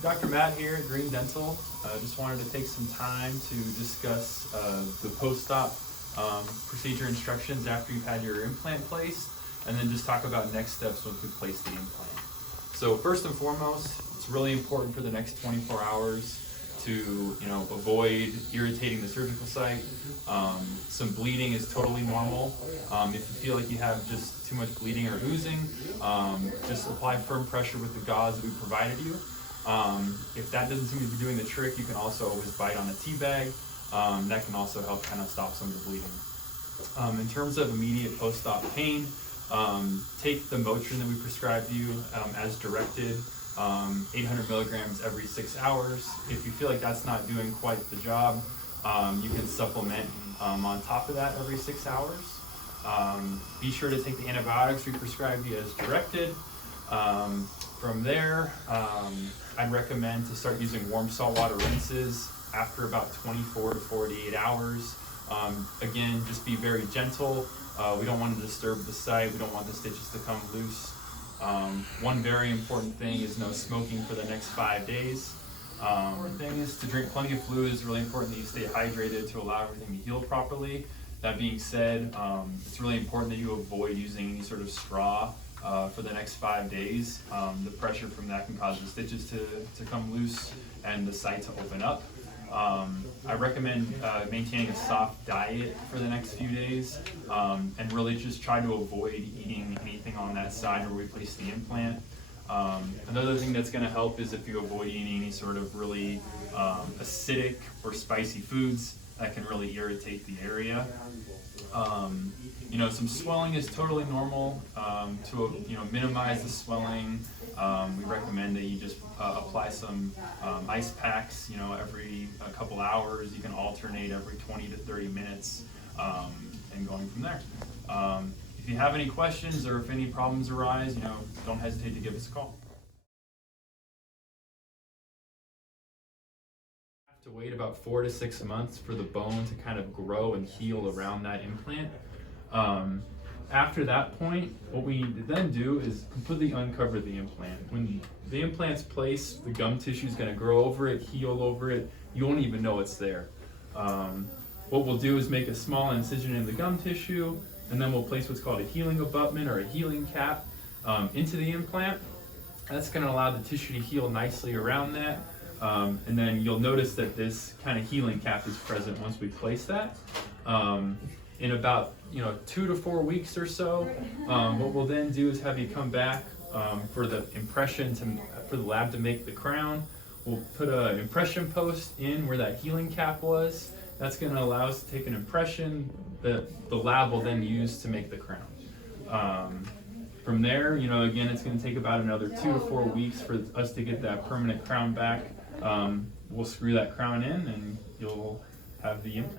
Dr. Matt here at Green Dental. Just wanted to take some time to discuss the post-op procedure instructions after you've had your implant placed, and then just talk about next steps once we place the implant. So first and foremost, it's really important for the next 24 hours to avoid irritating the surgical site. Some bleeding is totally normal. If you feel like you have just too much bleeding or oozing, just apply firm pressure with the gauze that we provided you. If that doesn't seem to be doing the trick, you can also always bite on a tea bag. That can also help kind of stop some of the bleeding. In terms of immediate post-op pain, take the Motrin that we prescribed you as directed, 800 milligrams every 6 hours. If you feel like that's not doing quite the job, you can supplement on top of that every 6 hours. Be sure to take the antibiotics we prescribed you as directed. From there, I'd recommend to start using warm saltwater rinses after about 24 to 48 hours. Again, just be very gentle. We don't want to disturb the site. We don't want the stitches to come loose. One very important thing is no smoking for the next 5 days. One thing is to drink plenty of fluid. It's really important that you stay hydrated to allow everything to heal properly. That being said, it's really important that you avoid using any sort of straw for the next 5 days. The pressure from that can cause the stitches to come loose and the site to open up. I recommend maintaining a soft diet for the next few days, and really just try to avoid eating anything on that side where we place the implant. Another thing that's going to help is if you avoid eating any sort of really acidic or spicy foods that can really irritate the area. Some swelling is totally normal. To minimize the swelling, we recommend that you just apply some ice packs. Every couple hours. You can alternate every 20 to 30 minutes, and going from there. If you have any questions or if any problems arise, don't hesitate to give us a call. To wait about 4 to 6 months for the bone to kind of grow and heal around that implant. After that point, what we then do is completely uncover the implant. When the implant's placed, the gum tissue is going to grow over it, heal over it. You won't even know it's there. What we'll do is make a small incision in the gum tissue, and then we'll place what's called a healing abutment or a healing cap into the implant. That's going to allow the tissue to heal nicely around that. And then you'll notice that this kind of healing cap is present once we place that. In about 2 to 4 weeks or so, what we'll then do is have you come back for the impression for the lab to make the crown. We'll put an impression post in where that healing cap was. That's going to allow us to take an impression that the lab will then use to make the crown. From there, again, it's going to take about another 2 to 4 weeks for us to get that permanent crown back. We'll screw that crown in and you'll have the implant.